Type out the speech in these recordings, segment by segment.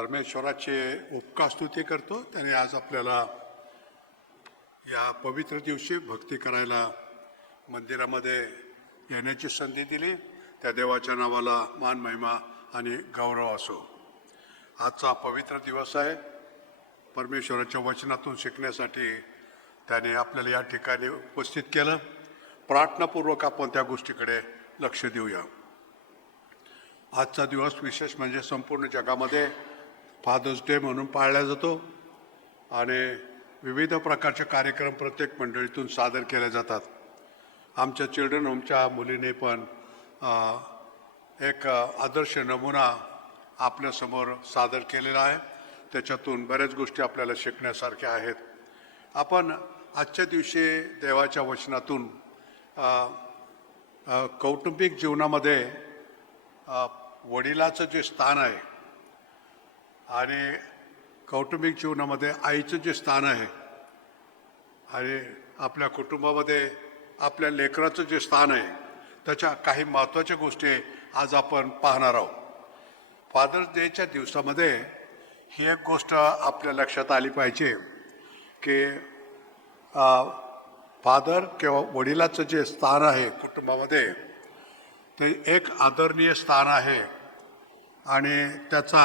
परमेश्वराचे उपकास्तुती करतो. त्याने आज आपल्याला या पवित्र दिवशी भक्ती करायला मंदिरामध्ये येण्याची संधी दिली. त्या देवाच्या नावाला मान महिमा आणि गौरव असो. आजचा पवित्र दिवस आहे. परमेश्वराच्या वचनातून शिकण्यासाठी त्याने आपल्याला या ठिकाणी उपस्थित केलं. प्रार्थनापूर्वक आपण त्या गोष्टीकडे लक्ष देऊया. आजचा दिवस विशेष म्हणजे संपूर्ण जगामध्ये फादर्स डे म्हणून पाळला जातो आणि विविध प्रकारचे कार्यक्रम प्रत्येक मंडळीतून सादर केले जातात. आमच्या चिल्ड्रन होमच्या मुलीने पण एक आदर्श नमुना आपल्यासमोर सादर केलेला आहे. त्याच्यातून बऱ्याच गोष्टी आपल्याला शिकण्यासारख्या आहेत. आपण आजच्या दिवशी देवाच्या वचनातून कौटुंबिक जीवनामध्ये वडिलाचं जे स्थान आहे आणि कौटुंबिक जीवनामध्ये आईचं जे स्थान आहे आणि आपल्या कुटुंबामध्ये आपल्या लेकराचं जे स्थान आहे त्याच्या काही महत्त्वाच्या गोष्टी आज आपण पाहणार आहोत. फादर्स डेच्या दिवसामध्ये ही एक गोष्ट आपल्या लक्षात आली पाहिजे की फादर किंवा वडिलाचं जे स्थान आहे कुटुंबामध्ये ते एक आदरणीय स्थान आहे आणि त्याचा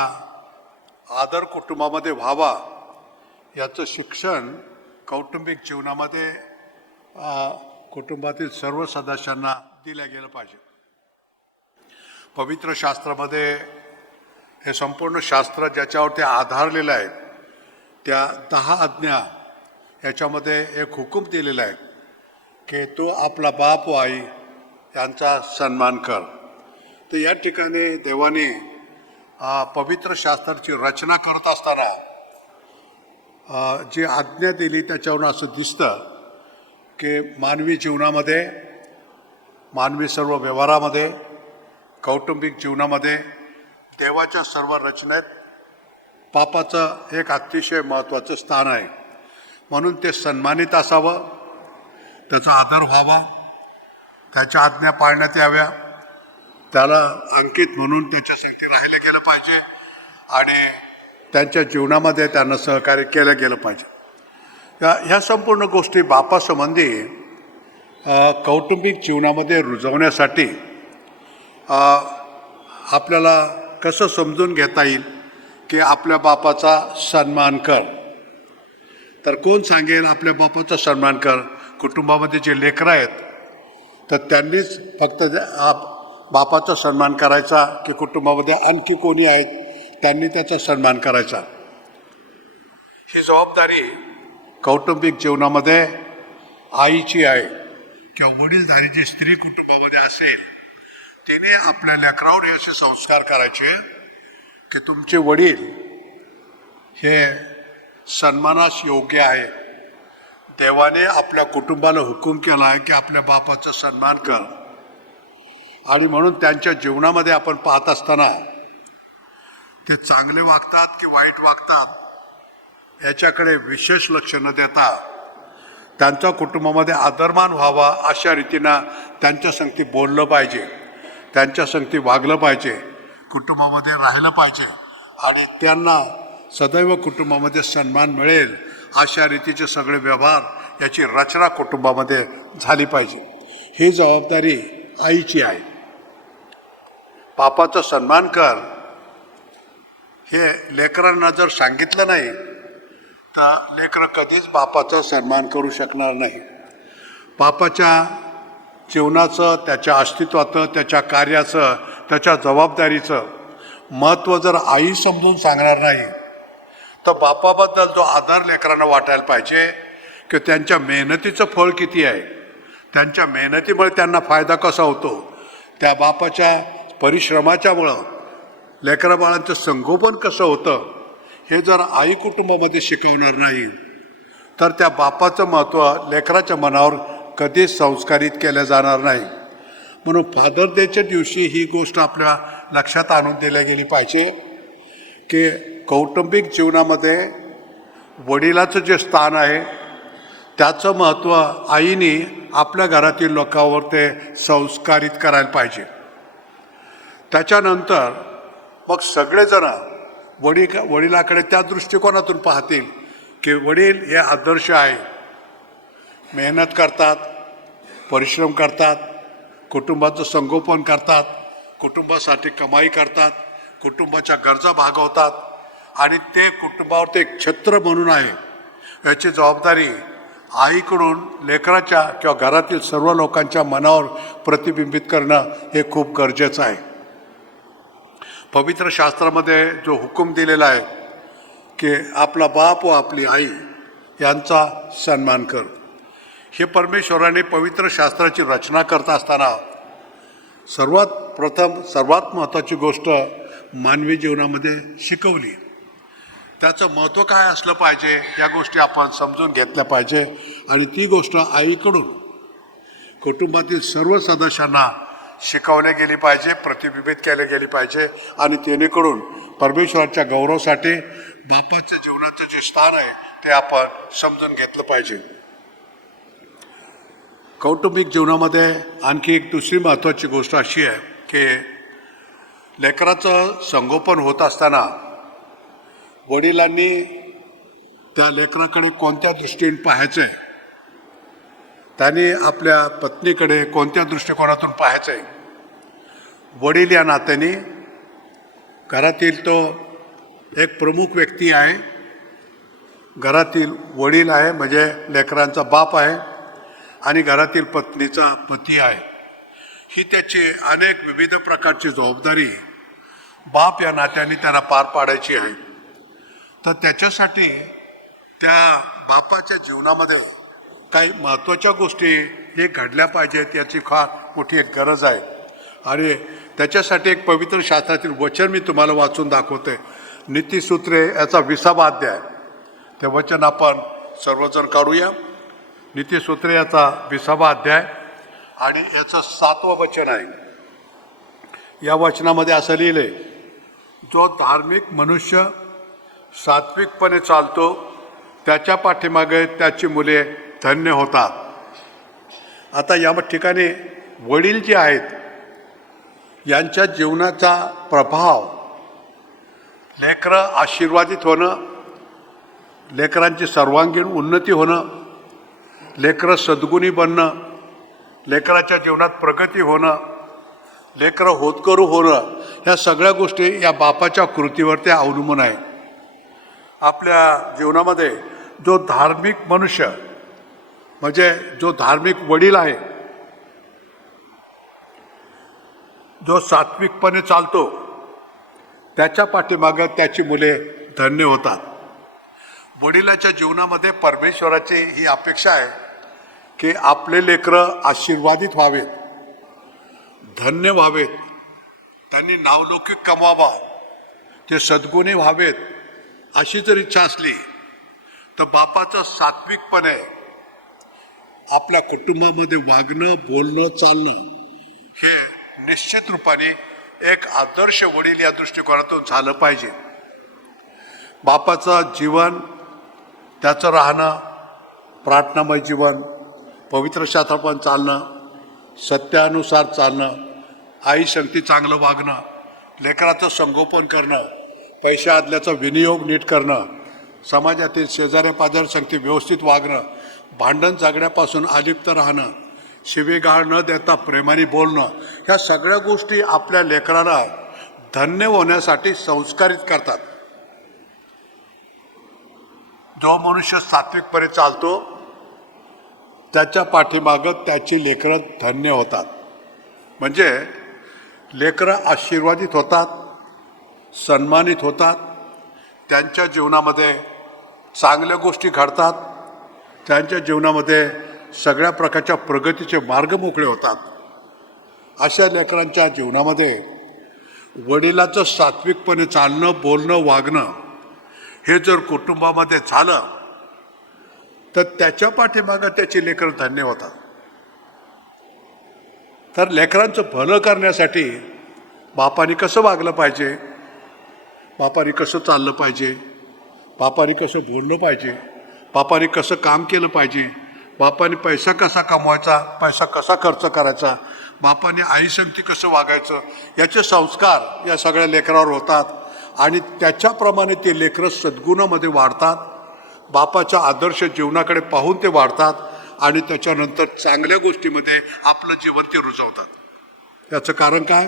आदर कुटुंबामध्ये व्हावा याचं शिक्षण कौटुंबिक जीवनामध्ये कुटुंबातील सर्व सदस्यांना दिलं गेलं पाहिजे. पवित्र शास्त्रामध्ये हे संपूर्ण शास्त्र ज्याच्यावर ते आधारलेलं आहे त्या 10 आज्ञा याच्यामध्ये एक हुकूम दिलेला आहे की तू आपला बाप व आई यांचा सन्मान कर. तर या ठिकाणी देवाने पवित्र शास्त्राची रचना करत असताना जी आज्ञा दिली त्याच्यावरून असं दिसतं की मानवी जीवनामध्ये, मानवी सर्व व्यवहारामध्ये, कौटुंबिक जीवनामध्ये देवाच्या सर्व रचनेत पापाचं एक अतिशय महत्त्वाचं स्थान आहे. म्हणून ते सन्मानित असावं, त्याचा आदर व्हावा, त्याच्या आज्ञा पाळण्यात याव्या, त्याला अंकित म्हणून त्याच्या संगती राहिलं गेलं पाहिजे आणि त्यांच्या जीवनामध्ये त्यांना सहकार्य केलं गेलं पाहिजे. ह्या संपूर्ण गोष्टी बापासंबंधी कौटुंबिक जीवनामध्ये रुजवण्यासाठी आपल्याला कसं समजून घेता येईल की आपल्या बापाचा सन्मान कर. तर कोण सांगेल आपल्या बापाचा सन्मान कर? कुटुंबामध्ये जे लेकरं आहेत तर त्यांनीच फक्त बापाचा सन्मान करायचा की कुटुंबामध्ये आणखी कोणी आहेत त्यांनी त्याचा सन्मान करायचा? ही जबाबदारी कौटुंबिक जीवनामध्ये आईची आहे किंवा वडीलधारी जी स्त्री कुटुंबामध्ये असेल तिने आपल्या लेकरावर असे संस्कार करायचे की तुमचे वडील हे सन्मानास योग्य आहे. देवाने आपल्या कुटुंबाला हुकूम केला आहे की आपल्या बापाचा सन्मान कर आणि म्हणून त्यांच्या जीवनामध्ये आपण पाहत असताना ते चांगले वागतात की वाईट वागतात याच्याकडे विशेष लक्ष न देता त्यांच्या कुटुंबामध्ये आदरमान व्हावा अशा रीतीनं त्यांच्या संगती बोललं पाहिजे, त्यांच्या संगती वागलं पाहिजे, कुटुंबामध्ये राहिलं पाहिजे आणि त्यांना सदैव कुटुंबामध्ये सन्मान मिळेल अशा रीतीचे सगळे व्यवहार याची रचना कुटुंबामध्ये झाली पाहिजे. ही जबाबदारी आईची आहे. बापाचा सन्मान कर हे लेकरांना जर सांगितलं नाही तर लेकरं कधीच बापाचा सन्मान करू शकणार नाही. बापाच्या जीवनाचं, त्याच्या अस्तित्वाचं, त्याच्या कार्याचं, त्याच्या जबाबदारीचं महत्त्व जर आई समजून सांगणार नाही तर बापाबद्दल जो आदर लेकरांना वाटायला पाहिजे की त्यांच्या मेहनतीचं फळ किती आहे, त्यांच्या मेहनतीमुळे त्यांना फायदा कसा होतो, त्या बापाच्या परिश्रमाच्यामुळं लेकरा बाळांचं संगोपन कसं होतं हे जर आई कुटुंबामध्ये शिकवणार नाही तर त्या बापाचं महत्त्व लेकराच्या मनावर कधीच संस्कारित केलं जाणार नाही. म्हणून फादर डेच्या दिवशी ही गोष्ट आपल्या लक्षात आणून दिली गेली पाहिजे की कौटुंबिक जीवनामध्ये वडिलाचं जे स्थान आहे त्याचं महत्त्व आईने आपल्या घरातील लोकांवर ते संस्कारित करायला पाहिजे. त्याच्यानंतर मग सगळेजण वडिलाकडे त्या दृष्टिकोनातून पाहतील की वडील हे आदर्श आहे, मेहनत करतात, परिश्रम करतात, कुटुंबाचं संगोपन करतात, कुटुंबासाठी कमाई करतात, कुटुंबाच्या गरजा भागवतात आणि ते कुटुंबावर ते एक छत्र म्हणून आहे याची जबाबदारी आईकडून लेकराच्या किंवा घरातील सर्व लोकांच्या मनावर प्रतिबिंबित करणं हे खूप गरजेचं आहे. पवित्र शास्त्रामध्ये जो हुकूम दिलेला आहे की आपला बाप व आपली आई यांचा सन्मान कर, हे परमेश्वराने पवित्र शास्त्राची रचना करत असताना सर्वात महत्त्वाची गोष्ट मानवी जीवनामध्ये शिकवली. त्याचं महत्त्व काय असलं पाहिजे या गोष्टी आपण समजून घेतल्या पाहिजे आणि ती गोष्ट आईकडून कुटुंबातील सर्व सदस्यांना शिकवली गेली पाहिजे, प्रतिबिंबित केली गेली पाहिजे आणि जेणेकरून परमेश्वराच्या गौरवासाठी बापाच्या जीवनाचं जे स्थान आहे ते आपण समजून घेतलं पाहिजे. कौटुंबिक जीवनामध्ये आणखी एक दुसरी महत्त्वाची गोष्ट अशी आहे की लेकराचं संगोपन होत असताना वडिलांनी त्या लेकराकडे कोणत्या दृष्टीने पाहायचं आहे, त्यांनी आपल्या पत्नीकडे कोणत्या दृष्टिकोनातून पाहायचं आहे. वडील या नात्याने घरातील तो एक प्रमुख व्यक्ती आहे, घरातील वडील आहे म्हणजे लेकरांचा बाप आहे आणि घरातील पत्नीचा पती आहे. ही त्याची अनेक विविध प्रकारची जबाबदारी बाप या नात्याने त्यांना पार पाडायची आहे. तर त्याच्यासाठी त्या बापाच्या जीवनामध्ये काही महत्त्वाच्या गोष्टी हे घडल्या पाहिजेत याची फार मोठी एक गरज आहे आणि त्याच्यासाठी एक पवित्र शास्त्रातील वचन मी तुम्हाला वाचून दाखवते. नीतिसूत्रे याचा 20वा अध्याय, ते वचन आपण सर्वजण काढूया. नीतिसूत्रे याचा 20वा अध्याय आणि याचं 7वं वचन आहे. या वचनामध्ये असं लिहिलंय, जो धार्मिक मनुष्य सात्विकपणे चालतो त्याच्या पाठीमागे त्याची मुले धन्य होतात. आता या ठिकाणी वडील जे आहेत यांच्या जीवनाचा प्रभाव लेकरं आशीर्वादित होणं, लेकरांची सर्वांगीण उन्नती होणं, लेकरं सद्गुणी बनणं, लेकराच्या जीवनात प्रगती होणं, लेकरं होतकरू होणं, ह्या सगळ्या गोष्टी या बापाच्या कृतीवरती अवलंबून आहे. आपल्या जीवनामध्ये जो धार्मिक मनुष्य म्हणजे जो धार्मिक वडील आहे, जो सात्विकपणे चालतो त्याच्या पाठीमागे त्याची मुले धन्य होतात. वडिलाच्या जीवनामध्ये परमेश्वराची ही अपेक्षा आहे की आपले लेकरं आशीर्वादित व्हावेत, धन्य व्हावेत, त्यांनी नावलौकिक कमवावा, ते सद्गुणी व्हावेत. अशी जर इच्छा असली तर बापाचं सात्विकपणे आपल्या कुटुंबामध्ये वागणं, बोलणं, चालणं हे निश्चित रूपाने एक आदर्श वडील या दृष्टिकोनातून झालं पाहिजे. बापाचं जीवन, त्याचं राहणं, प्रार्थनामय जीवन, पवित्र शास्त्राप्रमाणे चालणं, सत्यानुसार चालणं, आई संगती चांगलं वागणं, लेकराचं संगोपन करणं, पैशा आदल्याचा विनियोग नीट करणं, समाजातील शेजाऱ्या पाजाऱ्या संगती व्यवस्थित वागणं, भांडण झगड्यापासून अलिप्त राहणं, शिवीगाळ न देता प्रेमाने बोलणं, ह्या सगळ्या गोष्टी आपल्या लेकराला धन्य होण्यासाठी संस्कारित करतात. जो मनुष्य सात्विकपणे चालतो त्याच्या पाठीमागं त्याची लेकरं धन्य होतात. म्हणजे लेकरं आशीर्वादित होतात, सन्मानित होतात, त्यांच्या जीवनामध्ये चांगल्या गोष्टी घडतात, त्यांच्या जीवनामध्ये सगळ्या प्रकारच्या प्रगतीचे मार्ग मोकळे होतात. अशा लेकरांच्या जीवनामध्ये वडिलाचं सात्विकपणे चालणं, बोलणं, वागणं हे जर कुटुंबामध्ये झालं तर त्याच्या पाठीमागं त्याची लेकरं धन्य होतात. तर लेकरांचं भलं करण्यासाठी बापाने कसं वागलं पाहिजे, बापाने कसं चाललं पाहिजे, बापाने कसं बोललं पाहिजे, बापाने कसं काम केलं पाहिजे, बापाने पैसा कसा कमवायचा, पैसा कसा खर्च करायचा, बापाने आई संगती कसं वागायचं, याचे संस्कार या सगळ्या लेकरावर होतात. आणि त्याच्याप्रमाणे ते लेकरं सद्गुणामध्ये वाढतात, बापाच्या आदर्श जीवनाकडे पाहून ते वाढतात आणि त्याच्यानंतर चांगल्या गोष्टीमध्ये आपलं जीवन ते रुजवतात। याचं कारण काय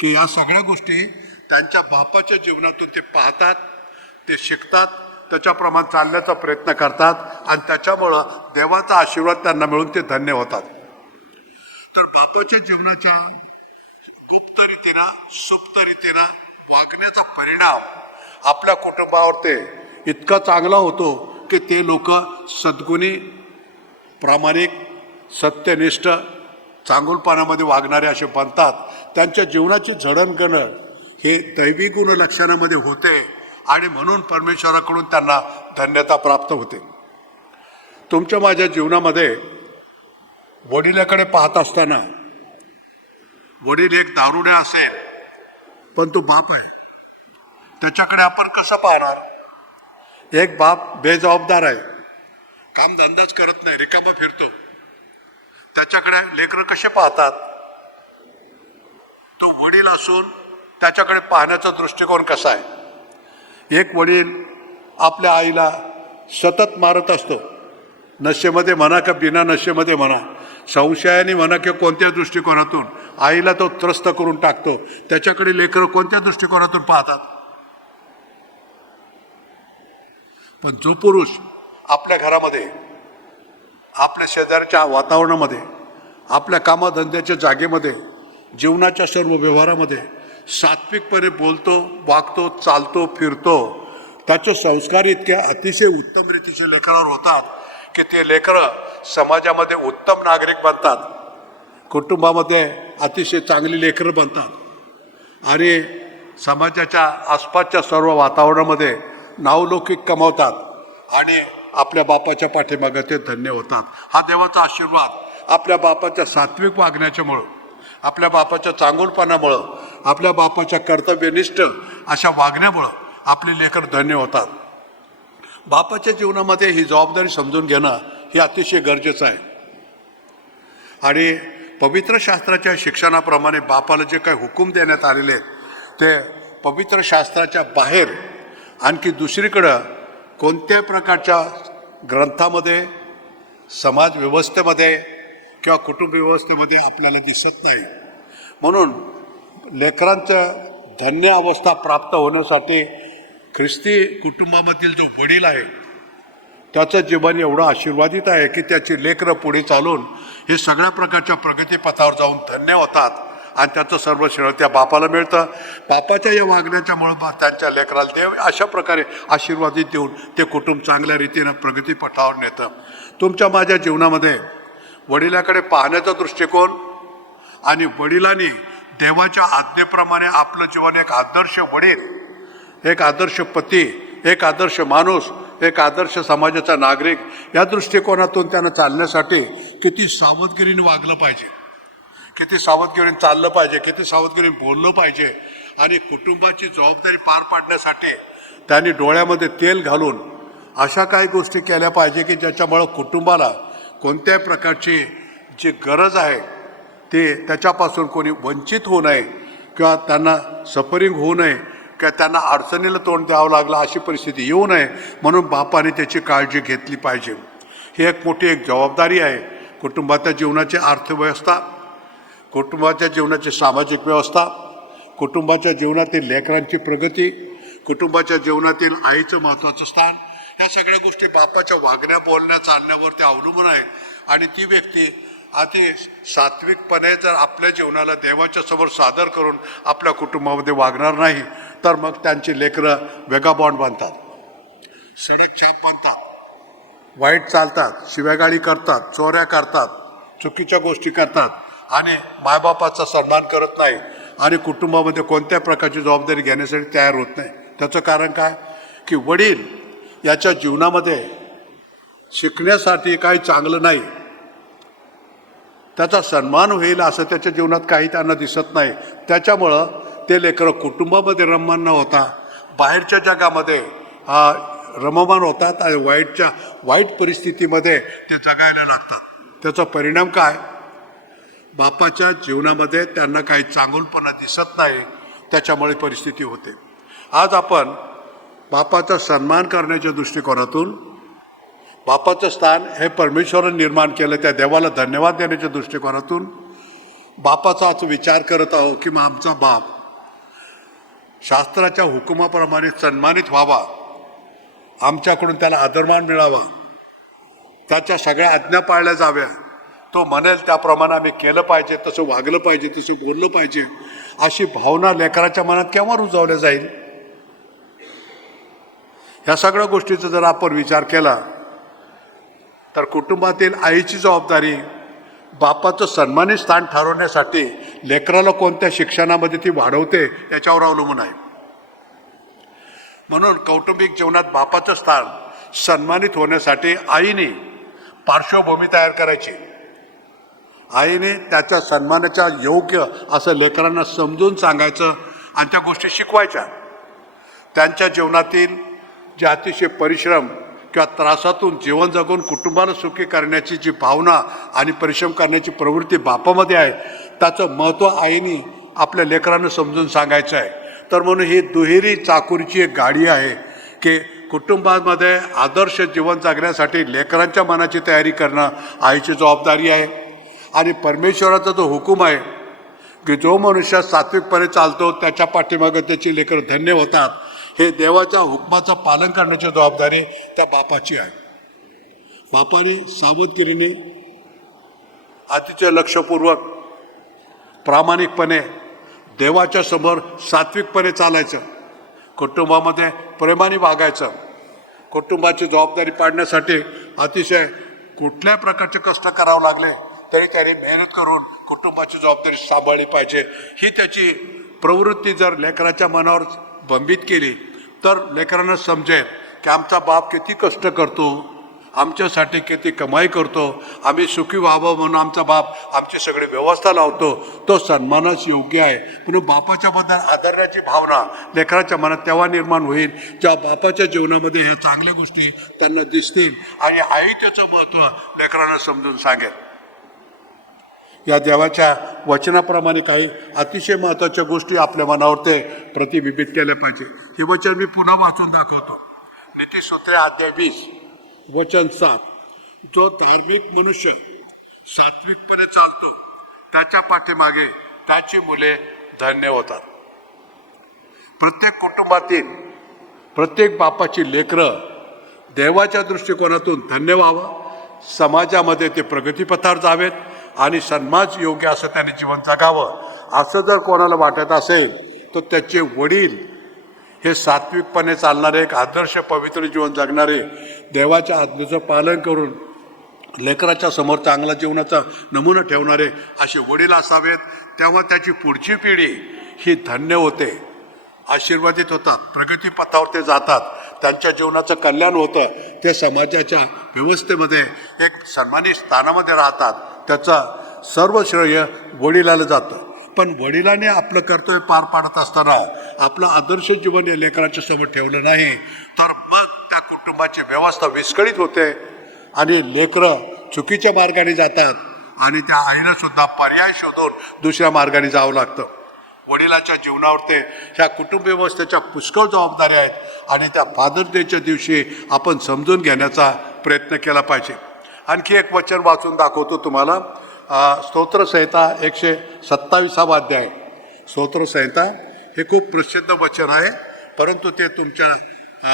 की या सगळ्या गोष्टी त्यांच्या बापाच्या जीवनातून ते पाहतात, ते शिकतात, त्याच्याप्रमाणे चालण्याचा प्रयत्न करतात आणि त्याच्यामुळं देवाचा आशीर्वाद त्यांना मिळून ते धन्य होतात। तर बापाच्या जीवनाच्या गुप्त रीतीनं सुप्त रीतीनं वागण्याचा परिणाम आपल्या कुटुंबावर ते इतका चांगला होतो की ते लोक सद्गुणी, प्रामाणिक, सत्यनिष्ठ, चांगुलपणामध्ये वागणारे असे बनतात। त्यांच्या जीवनाची जडणघडण हे दैवी गुण लक्षणामध्ये होते आणि म्हणून परमेश्वराकडून त्यांना धन्यता प्राप्त होते। तुमच्या माझ्या जीवनामध्ये वडिलाकडे पाहत असताना वडील एक दारुड्या असेल पण तो बाप आहे, त्याच्याकडे आपण कसं पाहणार? एक बाप बेजबाबदार आहे, कामधंदाच करत नाही, रिकामा फिरतो, त्याच्याकडे लेकरं कसे पाहतात? तो वडील असून त्याच्याकडे पाहण्याचा दृष्टिकोन कसा आहे? एक वडील आपल्या आईला सतत मारत असतो, नशेमध्ये म्हणा का बिना नशेमध्ये म्हणा, संशयाने म्हणा किंवा कोणत्या दृष्टिकोनातून आईला तो त्रस्त करून टाकतो, त्याच्याकडे लेकरं कोणत्या दृष्टिकोनातून पाहतात? पण जो पुरुष आपल्या घरामध्ये, आपल्या शेजारच्या वातावरणामध्ये, आपल्या कामधंद्याच्या जागेमध्ये, जीवनाच्या सर्व व्यवहारामध्ये सात्विकपणे बोलतो, वागतो, चालतो, फिरतो, त्याचे संस्कार इतके अतिशय उत्तम रीतीचे लेकरावर होतात की ते लेकरं समाजामध्ये उत्तम नागरिक बनतात, कुटुंबामध्ये अतिशय चांगली लेकरं बनतात आणि समाजाच्या आसपासच्या सर्व वातावरणामध्ये नावलौकिक कमावतात आणि आपल्या बापाच्या पाठीमागे ते धन्य होतात। हा देवाचा आशीर्वाद आपल्या बापाच्या सात्विक वागण्याच्यामुळं, आपल्या बापाच्या चांगुलपणामुळं, आपल्या बापाच्या कर्तव्यनिष्ठ अशा वागण्यामुळं आपले लेकर धन्य होतात। बापाच्या जीवनामध्ये ही जबाबदारी समजून घेणं हे अतिशय गरजेचं आहे आणि पवित्र शास्त्राच्या शिक्षणाप्रमाणे बापाला जे काही हुकूम देण्यात आलेले आहेत ते पवित्र शास्त्राच्या बाहेर आणखी दुसरीकडं कोणत्याही प्रकारच्या ग्रंथामध्ये, समाज व्यवस्थेमध्ये किंवा कुटुंब व्यवस्थेमध्ये आपल्याला दिसत नाही। म्हणून लेकरांचं धन्य अवस्था प्राप्त होण्यासाठी ख्रिस्ती कुटुंबामधील जो वडील आहे त्याचं जीवन एवढं आशीर्वादित आहे की त्याची लेकरं पुढे चालून हे सगळ्या प्रकारच्या प्रगतीपथावर जाऊन धन्य होतात आणि त्याचं सर्व श्रेय त्या बापाला मिळतं। बापाच्या या वागण्याच्यामुळं त्यांच्या लेकराला ते अशा प्रकारे आशीर्वादित देऊन ते कुटुंब चांगल्या रीतीनं प्रगतीपथावर नेतं। तुमच्या माझ्या जीवनामध्ये वडिलाकडे पाहण्याचा दृष्टिकोन आणि वडिलांनी देवाच्या आज्ञेप्रमाणे आपलं जीवन एक आदर्श वडील, एक आदर्श पती, एक आदर्श माणूस, एक आदर्श समाजाचा नागरिक या दृष्टिकोनातून त्यांना चालण्यासाठी किती सावधगिरीने वागलं पाहिजे, किती सावधगिरीने चाललं पाहिजे, किती सावधगिरीने बोललं पाहिजे आणि कुटुंबाची जबाबदारी पार पाडण्यासाठी त्यांनी डोळ्यामध्ये तेल घालून अशा काही गोष्टी केल्या पाहिजे की ज्याच्यामुळं कुटुंबाला कोणत्याही प्रकारची जी गरज आहे ते त्याच्यापासून कोणी वंचित होऊ नये किंवा त्यांना सफरिंग होऊ नये किंवा त्यांना अडचणीला तोंड द्यावं लागलं अशी परिस्थिती येऊ नये म्हणून बापाने त्याची काळजी घेतली पाहिजे। ही एक मोठी जबाबदारी आहे। कुटुंबाच्या जीवनाची अर्थव्यवस्था, कुटुंबाच्या जीवनाची सामाजिक व्यवस्था, कुटुंबाच्या जीवनातील लेकरांची प्रगती, कुटुंबाच्या जीवनातील आईचं महत्त्वाचं स्थान, ह्या सगळ्या गोष्टी बापाच्या वागण्या, बोलण्या, चालण्यावर ते अवलंबून आहे आणि ती व्यक्ती अति सात्विकपणे जर आपल्या जीवनाला देवाच्या समोर सादर करून आपल्या कुटुंबामध्ये वागणार नाही तर मग त्यांची लेकरं वेगाबॉन्ड बनतात, सडक छाप बनतात, वाईट चालतात, शिव्यागाळी करतात, चोऱ्या करतात, चुकीच्या गोष्टी करतात आणि मायबापाचा सन्मान करत नाही आणि कुटुंबामध्ये कोणत्या प्रकारची जबाबदारी घेण्यासाठी तयार होत नाही। त्याचं कारण काय की वडील याच्या जीवनामध्ये शिकण्यासाठी काही चांगलं नाही, त्याचा सन्मान होईल असं त्याच्या जीवनात काही त्यांना दिसत नाही। त्याच्यामुळं ते लेकरं कुटुंबामध्ये रममान न होता बाहेरच्या जगामध्ये रममान होतात आणि वाईट परिस्थितीमध्ये ते जगायला लागतात। त्याचा परिणाम काय? बापाच्या जीवनामध्ये त्यांना काही चांगुलपणा दिसत नाही, त्याच्यामुळे परिस्थिती होते। आज आपण बापाचा सन्मान करण्याच्या दृष्टिकोनातून, बापाचं स्थान हे परमेश्वराने निर्माण केलं त्या देवाला धन्यवाद देण्याच्या दृष्टिकोनातून बापाचा आज विचार करत आहोत की मग आमचा बाप शास्त्राच्या हुकुमाप्रमाणे सन्मानित व्हावा, आमच्याकडून त्याला आदरमान मिळावा, त्याच्या सगळ्या आज्ञा पाळल्या जाव्या, तो म्हणेल त्याप्रमाणे आम्ही केलं पाहिजे, तसं वागलं पाहिजे, तसं बोललं पाहिजे, अशी भावना लेकराच्या मनात केव्हा रुजवल्या जाईल? ह्या सगळ्या गोष्टीचा जर आपण विचार केला तर कुटुंबातील आईची जबाबदारी बापाचं सन्मानित स्थान ठरवण्यासाठी लेकराला कोणत्या शिक्षणामध्ये ती वाढवते याच्यावर अवलंबून आहे. म्हणून कौटुंबिक जीवनात बापाचं स्थान सन्मानित होण्यासाठी आईने पार्श्वभूमी तयार करायची. आईने त्याच्या सन्मानाच्या योग्य असं लेकरांना समजून सांगायचं आणि त्या गोष्टी शिकवायच्या. त्यांच्या जीवनातील जे अतिशय परिश्रम किंवा त्रासातून जीवन जगून कुटुंबाला सुखी करण्याची जी भावना आणि परिश्रम करण्याची प्रवृत्ती बापामध्ये आहे, त्याचं महत्त्व आईने आपल्या लेकरांना समजून सांगायचं आहे. तर म्हणून ही दुहेरी चाकुरीची एक गाडी आहे की कुटुंबामध्ये आदर्श जीवन जगण्यासाठी लेकरांच्या मनाची तयारी करणं आईची जबाबदारी आहे. आणि परमेश्वराचा जो हुकूम आहे की जो मनुष्य सात्विकपणे चालतो त्याच्या पाठीमागे त्याची लेकरं धन्य होतात, हे देवाच्या हुकमाचं पालन करण्याची जबाबदारी त्या बापाची आहे. बापाने सावधगिरीने अतिशय लक्षपूर्वक प्रामाणिकपणे देवाच्या समोर सात्विकपणे चालायचं, कुटुंबामध्ये प्रेमाने वागायचं, कुटुंबाची जबाबदारी पाडण्यासाठी अतिशय कुठल्याही प्रकारचे कष्ट करावं लागले तरी त्याने मेहनत करून कुटुंबाची जबाबदारी सांभाळली पाहिजे. ही त्याची प्रवृत्ती जर लेकराच्या मनावर बंबित केली तर लेकरांना समजेल की आमचा बाप किती कष्ट करतो, आमच्यासाठी किती कमाई करतो, आम्ही सुखी व्हावं म्हणून आमचा बाप आमची सगळी व्यवस्था लावतो, तो सन्मानास योग्य आहे. म्हणून बापाच्या बद्दल आदरण्याची भावना लेकराच्या मनात तेव्हा निर्माण होईल जेव्हा बापाच्या जीवनामध्ये ह्या चांगल्या गोष्टी त्यांना दिसतील आणि आई त्याचं महत्त्व लेकरांना समजून सांगेल. या देवाच्या वचनाप्रमाणे काही अतिशय महत्त्वाच्या गोष्टी आपल्या मनावर ते प्रतिबिंबित केल्या पाहिजे. हे वचन मी पुन्हा वाचून दाखवतो. नीतिसूत्रे अध्याय 20 वचन 7. जो धार्मिक मनुष्य सात्विकपणे चालतो त्याच्या पाठीमागे त्याची मुले धन्य होतात. प्रत्येक कुटुंबातील प्रत्येक बापाची लेकरं देवाच्या दृष्टिकोनातून धन्य व्हावं, समाजामध्ये ते प्रगतीपथावर जावेत आणि सन्मान योग्य असं त्याने जीवन जगावं. असं जर कोणाला वाटत असेल तर त्याचे वडील हे सात्विकपणे चालणारे, एक आदर्श पवित्र जीवन जगणारे, देवाच्या आज्ञेचं पालन करून लेकराच्या समोर चांगला जीवनाचा नमुना ठेवणारे असे वडील असावेत. तेव्हा त्याची पुढची पिढी ही धन्य होते, आशीर्वादित होतात, प्रगतीपथावर ते जातात, त्यांच्या जीवनाचं कल्याण होतं, ते समाजाच्या व्यवस्थेमध्ये एक सन्मानित स्थानामध्ये राहतात. त्याचा सर्व श्रेय वडिलाला जातं. पण वडिलांनी आपलं कर्तव्य पार पाडत असताना आपलं आदर्श जीवन या लेकराच्या समोर ठेवलं नाही तर मग त्या कुटुंबाची व्यवस्था विस्कळीत होते आणि लेकरं चुकीच्या मार्गाने जातात आणि त्या आईला सुद्धा पर्याय शोधून दुसऱ्या मार्गाने जावं लागतं. वडिलाच्या जीवनावर ते ह्या कुटुंब व्यवस्थेच्या पुष्कळ जबाबदाऱ्या आहेत आणि त्या फादर्स डेच्या दिवशी आपण समजून घेण्याचा प्रयत्न केला पाहिजे. आणखी एक वचन वाचून दाखवतो तुम्हाला. स्तोत्रसंहिता 127 अध्याय. स्तोत्रसंहिता हे खूप प्रसिद्ध वचन आहे, परंतु ते तुमच्या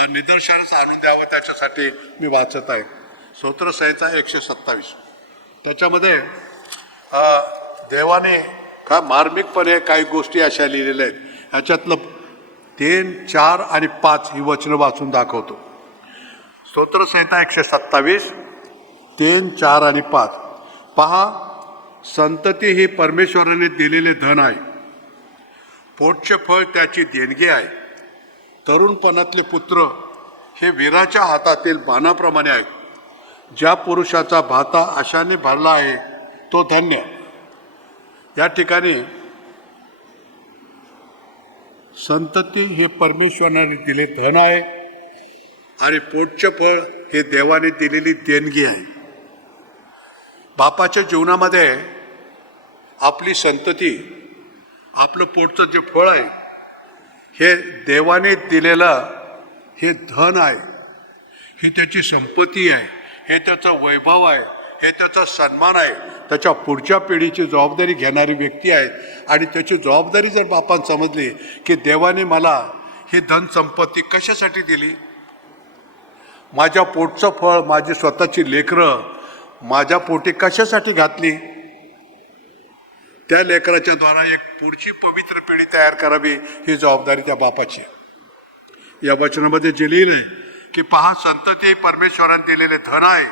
निदर्शनास आणून द्यावं त्याच्यासाठी मी वाचत आहे. स्तोत्रसंहिता 127. त्याच्यामध्ये देवाने का मार्मिकपणे काही गोष्टी अशा लिहिलेल्या आहेत. ह्याच्यातलं 3, 4 आणि 5 ही वचनं वाचून दाखवतो. स्तोत्रसंहिता 127, 3, 4 आणि 5. पहा, संतती ही परमेश्वराने दिलेले धन आहे, पोटचे फळ त्याची देणगी आहे. तरुणपणातले पुत्र हे वीराच्या हातातील बाणाप्रमाणे आहेत. ज्या पुरुषाचा भाता आशाने भरला आहे तो धन्य. या ठिकाणी संतती हे परमेश्वराने दिले धन आहे आणि पोटचे फळ हे देवाने दिलेली देणगी आहे. बापाच्या जीवनामध्ये आपली संतती, आपलं पोटचं जे फळ आहे हे देवाने दिलेलं हे धन आहे, ही त्याची संपत्ती आहे, हे त्याचं वैभव आहे, हे त्याचा सन्मान आहे. त्याच्या पुढच्या पिढीची जबाबदारी घेणारी व्यक्ती आहे. आणि त्याची जबाबदारी जर बापान समजली की देवाने मला ही धनसंपत्ती कशासाठी दिली, माझ्या पोटचं फळ, माझी स्वतःची लेकरं माझ्या पोटी कशासाठी घातली, त्या लेकराच्या द्वारा एक पुढची पवित्र पिढी तयार करावी, ही जबाबदारी त्या बापाची. या वचनामध्ये जे लिहिलं आहे की पहा, संतती परमेश्वराने दिलेले धन आहे,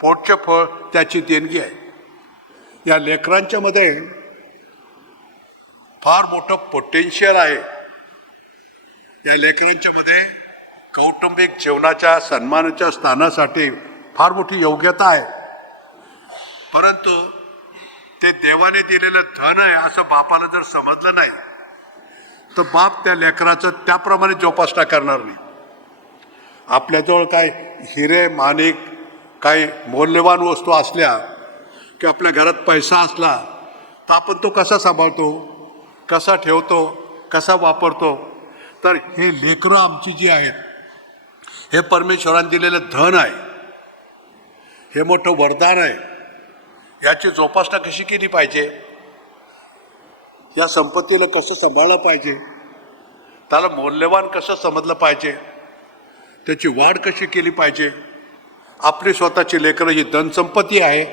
पोटचे फळ त्याची देणगी आहे. या लेकरांच्या मध्ये फार मोठं पोटेन्शियल आहे. या लेकरांच्या मध्ये कौटुंबिक जीवनाच्या सन्मानाच्या स्थानासाठी फार मोठी योग्यता आहे. परंतु ते देवाने दिलेलं धन आहे असं बापाला जर समजलं नाही तर बाप त्या लेकराचं त्याप्रमाणे जोपासना करणार नाही. आपल्याजवळ काय हिरे माणिक काही मौल्यवान वस्तू असल्या की आपल्या घरात पैसा असला तर आपण तो कसा सांभाळतो, कसा ठेवतो, कसा वापरतो. तर हे लेकरं आमची जी आहेत हे परमेश्वराने दिलेलं धन आहे, हे मोठं वरदान आहे. याची जोपासना कशी केली पाहिजे, या संपत्तीला कसं सांभाळलं पाहिजे, त्याला मौल्यवान कसं समजलं पाहिजे, त्याची वाढ कशी केली पाहिजे. आपली स्वतःची लेकरं ही धनसंपत्ती आहे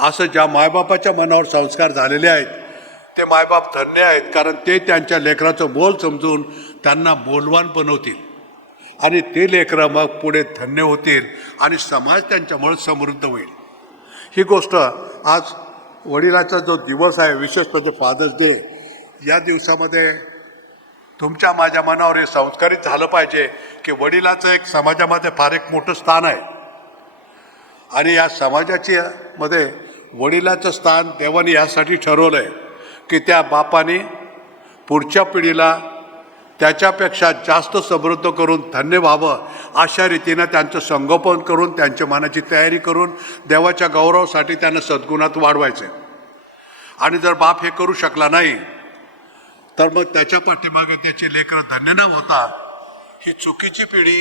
असं ज्या मायबापाच्या मनावर संस्कार झालेले आहेत ते मायबाप धन्य आहेत. कारण ते त्यांच्या लेकराचं मोल समजून त्यांना मोलवान बनवतील आणि ते लेकरं मग पुढे धन्य होतील आणि समाज त्यांच्यामुळे समृद्ध होईल. ही गोष्ट आज वडिलाचा जो दिवस आहे, विशेष म्हणजे फादर्स डे, या दिवसामध्ये तुमच्या माझ्या मनावर हे संस्कारित झालं पाहिजे की वडिलाचं एक समाजामध्ये फार एक मोठं स्थान आहे. आणि या समाजाच्या मध्ये वडिलाचं स्थान देवाने यासाठी ठरवलं आहे की त्या बापाने पुढच्या पिढीला त्याच्यापेक्षा जास्त समृद्ध करून धन्य व्हावं अशा रीतीनं त्यांचं संगोपन करून त्यांच्या मनाची तयारी करून देवाच्या गौरवासाठी त्यांना सद्गुणात वाढवायचं. आणि जर बाप हे करू शकला नाही तर मग त्याच्या पाठीमागे त्याची लेकरं धन्य न होता ही चुकीची पिढी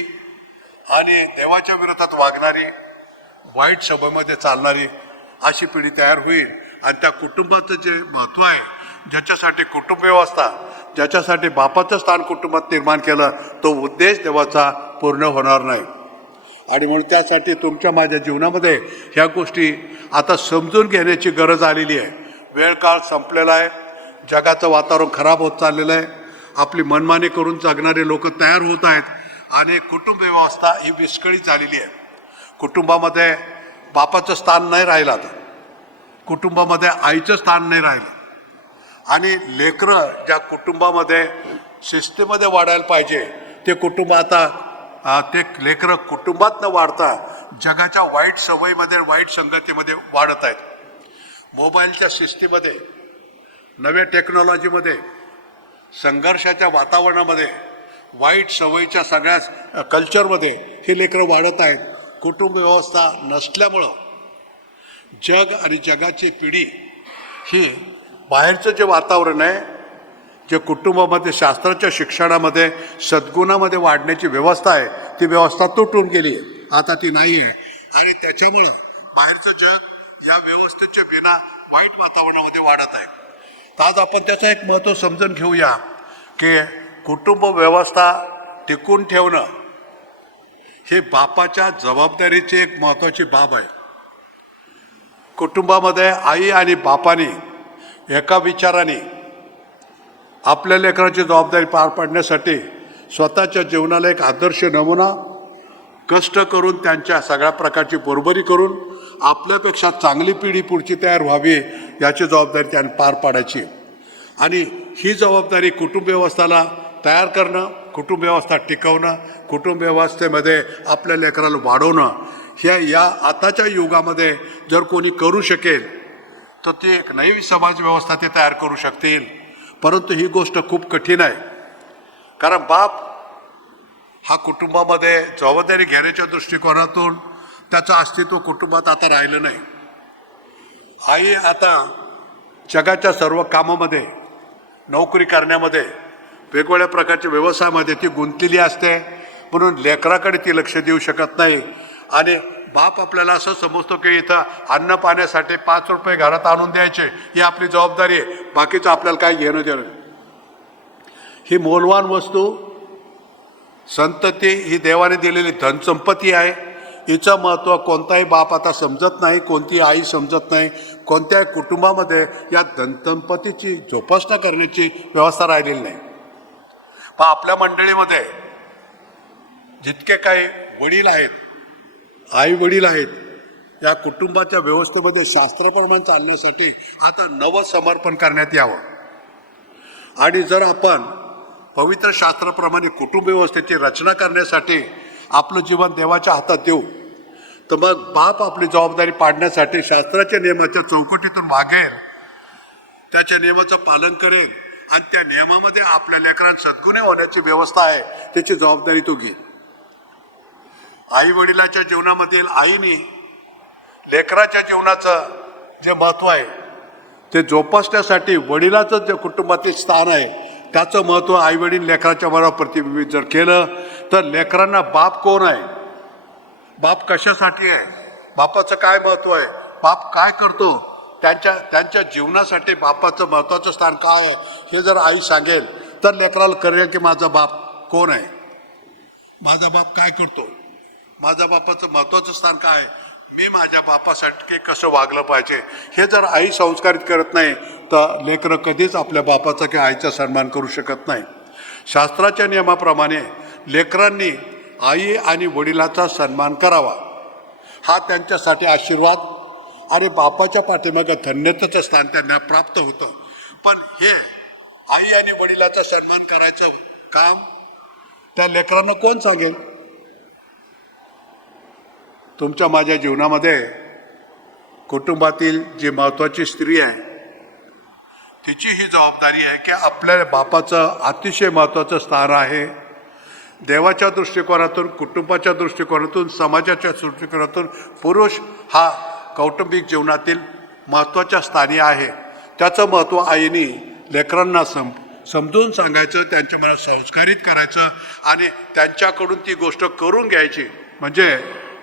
आणि देवाच्या विरोधात वागणारी, वाईट सवयीमध्ये चालणारी अशी पिढी तयार होईल. आणि त्या कुटुंबाचं जे महत्त्व आहे, ज्याच्यासाठी कुटुंब व्यवस्था, ज्याच्यासाठी बापाचं स्थान कुटुंबात निर्माण केलं, तो उद्देश देवाचा पूर्ण होणार नाही. आणि म्हणून त्यासाठी तुमच्या माझ्या जीवनामध्ये ह्या गोष्टी आता समजून घेण्याची गरज आलेली आहे. वेळ काळ संपलेला आहे, जगाचं वातावरण खराब होत चाललेलं आहे, आपली मनमानी करून जगणारे लोक तयार होत आहेत आणि कुटुंब व्यवस्था ही विस्कळीत झालेली आहे. कुटुंबामध्ये बापाचं स्थान नाही राहिलं, आता कुटुंबामध्ये आईचं स्थान नाही राहिलं. आणि लेकरं ज्या कुटुंबामध्ये शिस्तीमध्ये वाढायला पाहिजे ते कुटुंब आता ते लेकरं कुटुंबात न वाढता जगाच्या वाईट सवयीमध्ये, वाईट संगतीमध्ये वाढत आहेत. मोबाईलच्या शिस्तीमध्ये, नव्या टेक्नॉलॉजीमध्ये, संघर्षाच्या वातावरणामध्ये, वाईट सवयीच्या सगळ्या कल्चरमध्ये ही लेकरं वाढत आहेत. कुटुंब व्यवस्था नसल्यामुळं जग आणि जगाची पिढी ही बाहेरचं जे वातावरण आहे, जे कुटुंबामध्ये शास्त्राच्या शिक्षणामध्ये सद्गुणामध्ये वाढण्याची व्यवस्था आहे, ती व्यवस्था तुटून गेली आहे, आता ती नाही आहे. आणि त्याच्यामुळं बाहेरचं जग या व्यवस्थेच्या बिना वाईट वातावरणामध्ये वाढत आहे. तर आज आपण त्याचं एक महत्त्व समजून घेऊया की कुटुंब व्यवस्था टिकून ठेवणं हे बापाच्या जबाबदारीची एक महत्त्वाची बाब आहे. कुटुंबामध्ये आई आणि बापाने एका विचाराने आपल्या लेकराची जबाबदारी पार पाडण्यासाठी स्वतःच्या जीवनाला एक आदर्श नमुना, कष्ट करून त्यांच्या सगळ्या प्रकारची बरोबरी करून आपल्यापेक्षा चांगली पिढी पुढची तयार व्हावी याची जबाबदारी त्याने पार पाडायची. आणि ही जबाबदारी कुटुंब व्यवस्थेला तयार करणं, कुटुंब व्यवस्था टिकवणं, कुटुंब व्यवस्थेमध्ये आपल्या लेकराला वाढवणं, या आताच्या युगामध्ये जर कोणी करू शकेल तर ती एक नवी समाज व्यवस्था ते तयार करू शकतील. परंतु ही गोष्ट खूप कठीण आहे, कारण बाप हा कुटुंबामध्ये जबाबदारी घेण्याच्या दृष्टिकोनातून त्याचं अस्तित्व कुटुंबात आता राहिलं नाही. आई आता जगाच्या सर्व कामामध्ये, नोकरी करण्यामध्ये, वेगवेगळ्या प्रकारच्या व्यवसायामध्ये ती गुंतलेली असते, म्हणून लेकराकडे ती लक्ष देऊ शकत नाही. आणि बाप आपल्याला असं समजतो की इथं अन्न पाण्यासाठी 5 रुपये घरात आणून द्यायचे ही आपली जबाबदारी आहे, बाकीचं आपल्याला काय घेणं देणं. ही मौल्यवान वस्तू संतती ही देवाने दिलेली धनसंपत्ती आहे. हिचं महत्त्व कोणताही बाप आता समजत नाही, कोणती आई समजत नाही. कोणत्याही कुटुंबामध्ये या धनसंपत्तीची जोपासना करण्याची व्यवस्था राहिलेली नाही. पण आपल्या मंडळीमध्ये जितके काही वडील आहेत, आई वडील आहेत, या कुटुंबाच्या व्यवस्थेमध्ये शास्त्राप्रमाणे चालण्यासाठी आता नवं समर्पण करण्यात यावं. आणि जर आपण पवित्र शास्त्राप्रमाणे कुटुंब व्यवस्थेची रचना करण्यासाठी आपलं जीवन देवाच्या हातात देऊ, तर मग बाप आपली जबाबदारी पाडण्यासाठी शास्त्राच्या नियमाच्या चौकटीतून वागेल, त्याच्या नियमाचं पालन करेल आणि त्या नियमामध्ये आपल्या लेकरांना सद्गुणी होण्याची व्यवस्था आहे त्याची जबाबदारी तो घेईल. आई वडिलाच्या जीवनामधील आईने लेकराच्या जीवनाचं जे महत्त्व आहे ते जोपासण्यासाठी वडिलाचं जे कुटुंबातील स्थान आहे त्याचं महत्त्व आई वडील लेकराच्या बरोबर प्रतिबिंबित जर केलं तर लेकरांना बाप कोण आहे, बाप कशासाठी आहे, बापाचं काय महत्त्व आहे, बाप काय करतो, त्यांच्या जीवनासाठी बापाचं महत्त्वाचं स्थान काय आहे हे जर आई सांगेल तर लेकराला कळेल की माझा बाप कोण आहे, माझा बाप काय करतो, माझ्या बापाचं महत्त्वाचं स्थान काय आहे, मी माझ्या बापासाठी कसं वागलं पाहिजे. हे जर आई संस्कारित करत नाही तर लेकरं कधीच आपल्या बापाचा किंवा आईचा सन्मान करू शकत नाही. शास्त्राच्या नियमाप्रमाणे लेकरांनी आई आणि वडिलाचा सन्मान करावा. हा त्यांच्यासाठी आशीर्वाद आणि बापाच्या पाठीमागे धन्यतेचं स्थान त्यांना प्राप्त होतं. पण हे आई आणि वडिलाचा सन्मान करायचं काम त्या लेकरांना कोण सांगेल. तुमच्या माझ्या जीवनामध्ये कुटुंबातील जी महत्त्वाची स्त्री आहे तिची ही जबाबदारी आहे की आपल्या बापाचं अतिशय महत्त्वाचं स्थान आहे. देवाच्या दृष्टिकोनातून, कुटुंबाच्या दृष्टिकोनातून, समाजाच्या दृष्टिकोनातून पुरुष हा कौटुंबिक जीवनातील महत्त्वाच्या स्थानी आहे. त्याचं महत्त्व आईने लेकरांना समजून सांगायचं, त्यांच्या मनात संस्कारित करायचं आणि त्यांच्याकडून ती गोष्ट करून घ्यायची. म्हणजे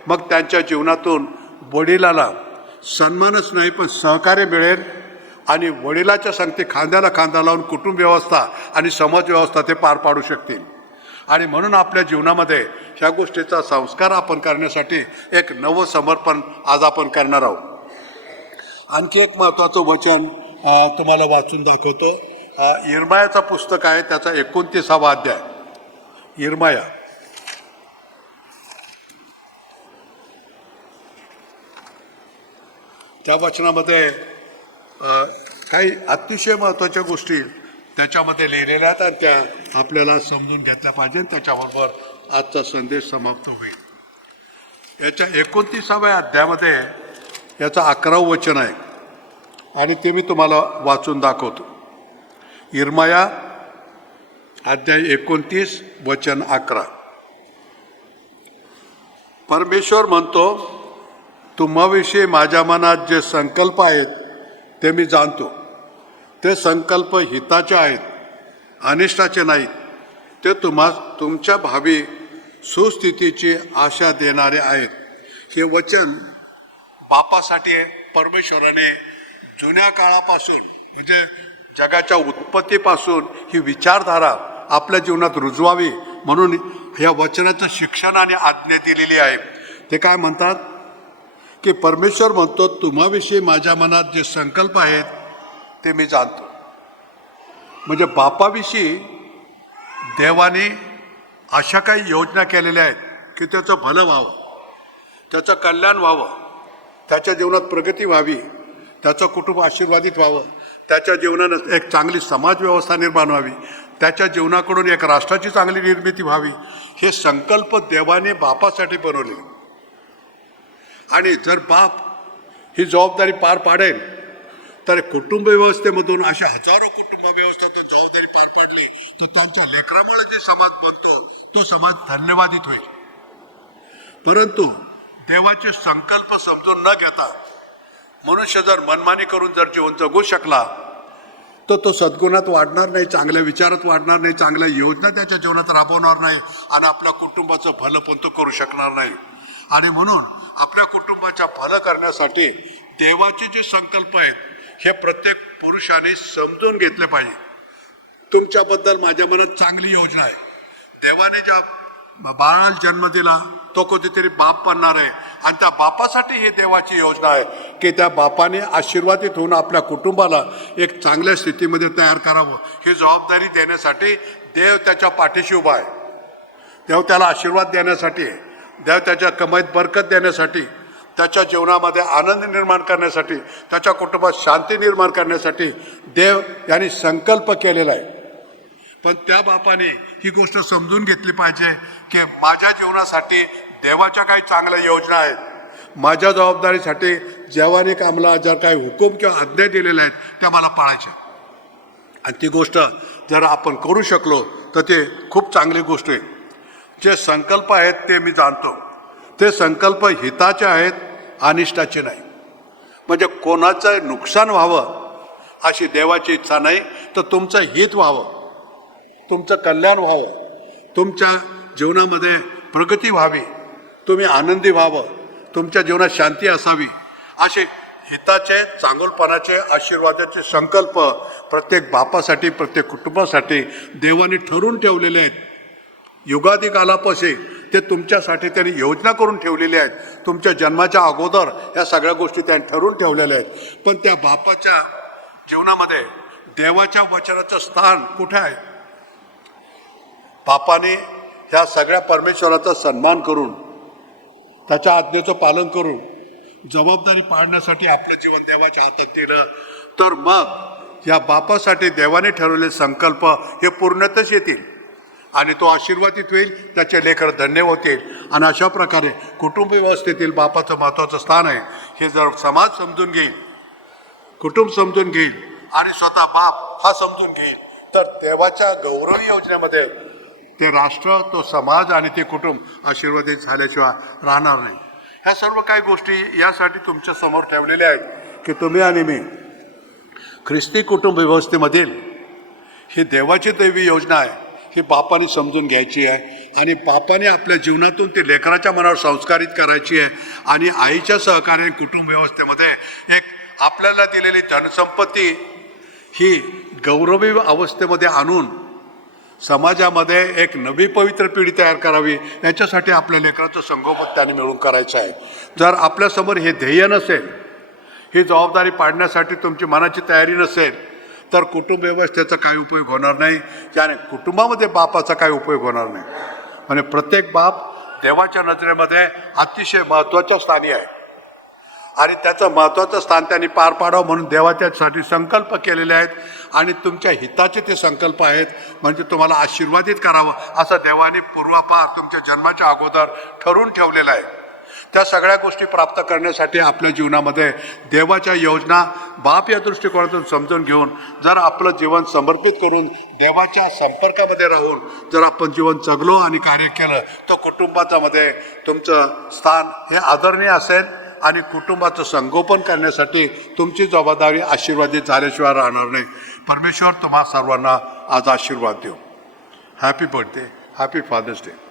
मग त्यांच्या जीवनातून वडिलाला सन्मानच नाही पण सहकार्य मिळेल आणि वडिलाच्या सांगते खांद्याला खांदा लावून कुटुंब व्यवस्था आणि समाज व्यवस्था ते पार पाडू शकतील. आणि म्हणून आपल्या जीवनामध्ये ह्या गोष्टीचा संस्कार आपण करण्यासाठी एक नवं समर्पण आज आपण करणार आहोत. आणखी एक महत्त्वाचं वचन तुम्हाला वाचून दाखवतो. इर्मायाचं पुस्तक आहे, त्याचा 29वा अध्याय. इर्माया त्या वचनामध्ये काही अतिशय महत्त्वाच्या गोष्टी त्याच्यामध्ये लिहिलेल्या आहेत आणि त्या आपल्याला समजून घेतल्या पाहिजे. त्याच्याबरोबर आजचा संदेश समाप्त होईल. याच्या 29व्या अध्यायामध्ये याचं 11वं वचन आहे आणि ते मी तुम्हाला वाचून दाखवतो. इर्माया अध्याय 29 वचन 11. परमेश्वर म्हणतो, तुम्हाविषयी माझ्या मनात जे संकल्प आहेत ते मी जाणतो. ते संकल्प हिताचे आहेत, अनिष्टाचे नाहीत. ते तुमच्या भावी सुस्थितीची आशा देणारे आहेत. हे वचन बापासाठी आहे. परमेश्वराने जुन्या काळापासून म्हणजे जगाच्या उत्पत्तीपासून ही विचारधारा आपल्या जीवनात रुजवावी म्हणून या वचनाचं शिक्षण आणि आज्ञा दिलेली आहे. ते काय म्हणतात की परमेश्वर म्हणतो, तुम्हाविषयी माझ्या मनात जे संकल्प आहेत ते मी जाणतो. म्हणजे बापाविषयी देवाने अशा काही योजना केलेल्या आहेत की त्याचं भलं व्हावं, त्याचं कल्याण व्हावं, त्याच्या जीवनात प्रगती व्हावी, त्याचं कुटुंब आशीर्वादित व्हावं, त्याच्या जीवनात एक चांगली समाज व्यवस्था निर्माण व्हावी, त्याच्या जीवनाकडून एक राष्ट्राची चांगली निर्मिती व्हावी. हे संकल्प देवाने बापासाठी बनवले. आणि जर बाप ही जबाबदारी पार पाडेल तर कुटुंब व्यवस्थेमधून अशा हजारो कुटुंब व्यवस्थेतून जबाबदारी पार पाडली तर त्यांच्या लेकरामुळे जे समाज बनतो तो समाज धन्यवादित होईल. परंतु देवाचे संकल्प समजून न घेता मनुष्य जर मनमानी करून जर जीवन जगू शकला तो सद्गुणात वाढणार नाही, चांगल्या विचारात वाढणार नाही, चांगल्या योजना त्याच्या जीवनात राबवणार नाही आणि आपल्या कुटुंबाचं भलं पण तो करू शकणार नाही. आणि म्हणून आपल्या कुटुंबाच्या भलं करण्यासाठी देवाचे जे संकल्प आहेत हे प्रत्येक पुरुषाने समजून घेतले पाहिजे. तुमच्याबद्दल माझ्या मनात चांगली योजना आहे. देवाने ज्या बाळाला जन्म दिला तो कधीतरी बाप बनणार आहे आणि त्या बापासाठी ही देवाची योजना आहे की त्या बापाने आशीर्वादित होऊन आपल्या कुटुंबाला एक चांगल्या स्थितीमध्ये तयार करावं. ही जबाबदारी देण्यासाठी देव त्याच्या पाठीशी उभा आहे. देव त्याला आशीर्वाद देण्यासाठी आहे. देव त्याच्या कमाईत बरकत देण्यासाठी, त्याच्या जीवनामध्ये आनंद निर्माण करण्यासाठी, त्याच्या कुटुंबात शांती निर्माण करण्यासाठी देव यांनी संकल्प केलेला आहे. पण त्या बापाने ही गोष्ट समजून घेतली पाहिजे की माझ्या जीवनासाठी देवाच्या काही चांगल्या योजना आहेत. माझ्या जबाबदारीसाठी देवाने आम्हाला जर काही हुकूम किंवा आज्ञा दिलेल्या आहेत त्या मला पाळायच्या. आणि ती गोष्ट जर आपण करू शकलो तर ते खूप चांगली गोष्ट आहे. जे संकल्प आहेत ते मी जाणतो, ते संकल्प हिताचे आहेत, अनिष्टाचे नाही. म्हणजे कोणाचं नुकसान व्हावं अशी देवाची इच्छा नाही, तर तुमचं हित व्हावं, तुमचं कल्याण व्हावं, तुमच्या जीवनामध्ये प्रगती व्हावी, तुम्ही आनंदी व्हावं, तुमच्या जीवनात शांती असावी, असे हिताचे, चांगुलपणाचे, आशीर्वादाचे संकल्प प्रत्येक बापासाठी, प्रत्येक कुटुंबासाठी देवाने ठरवून ठेवलेले आहेत. युगादी कालापासून ते तुमच्यासाठी त्यांनी योजना करून ठेवलेली आहेत. तुमच्या जन्माच्या अगोदर या सगळ्या गोष्टी त्यांनी ठरवून ठेवलेल्या आहेत. पण त्या बापाच्या जीवनामध्ये देवाच्या वचनाचं स्थान कुठे आहे? बापाने ह्या सगळ्या परमेश्वराचा सन्मान करून, त्याच्या आज्ञेचं पालन करून, जबाबदारी पाळण्यासाठी आपलं जीवन देवाच्या हातात दिलं, तर मग या बापासाठी देवाने ठरवलेले संकल्प हे पूर्णतच येतील आणि तो आशीर्वादित होईल, त्याचे लेकर धन्य होतील. आणि अशा प्रकारे कुटुंब व्यवस्थेतील बापाचं महत्त्वाचं स्थान आहे. हे जर समाज समजून घेईल, कुटुंब समजून घेईल आणि स्वतः बाप हा समजून घेईल, तर देवाच्या गौरवी योजनेमध्ये ते राष्ट्र, तो समाज आणि ते कुटुंब आशीर्वादित झाल्याशिवाय राहणार नाही. ह्या सर्व काही गोष्टी यासाठी तुमच्या समोर ठेवलेल्या आहेत की तुम्ही आणि मी ख्रिस्ती कुटुंब व्यवस्थेमधील ही देवाची दैवी योजना आहे, ही बापाने समजून घ्यायची आहे. आणि बापाने आपल्या जीवनातून ती लेकराच्या मनावर संस्कारित करायची आहे. आणि आईच्या सहकार्याने कुटुंब व्यवस्थेमध्ये एक आपल्याला दिलेली धनसंपत्ती ही गौरवी अवस्थेमध्ये आणून समाजामध्ये एक नवी पवित्र पिढी तयार करावी, याच्यासाठी आपल्या लेकराचं संगोपन त्याने मिळून करायचं आहे. जर आपल्यासमोर हे ध्येय नसेल, ही जबाबदारी पाडण्यासाठी तुमची मनाची तयारी नसेल, तर कुटुंब व्यवस्थेचा काही उपयोग होणार नाही, त्याने कुटुंबामध्ये बापाचा काही उपयोग होणार नाही. म्हणजे प्रत्येक बाप देवाच्या नजरेमध्ये अतिशय महत्त्वाच्या स्थानी आहे आणि त्याचं महत्त्वाचं स्थान त्यांनी पार पाडावं म्हणून देवाच्यासाठी संकल्प केलेले आहेत. आणि तुमच्या हिताचे ते संकल्प आहेत, म्हणजे तुम्हाला आशीर्वादित करावं असं देवाने पूर्वापार तुमच्या जन्माच्या अगोदर ठरवून ठेवलेलं आहे. त्या सगळ्या गोष्टी प्राप्त करण्यासाठी आपल्या जीवनामध्ये देवाच्या योजना बाप या दृष्टिकोनातून समजून घेऊन जर आपलं जीवन समर्पित करून देवाच्या संपर्कामध्ये राहून जर आपण जीवन जगलो आणि कार्य केलं, तर कुटुंबाच्यामध्ये तुमचं स्थान हे आदरणीय असेल आणि कुटुंबाचं संगोपन करण्यासाठी तुमची जबाबदारी आशीर्वादित झाल्याशिवाय राहणार नाही. परमेश्वर तुम्हा सर्वांना आज आशीर्वाद देऊ. Happy birthday, happy father's day.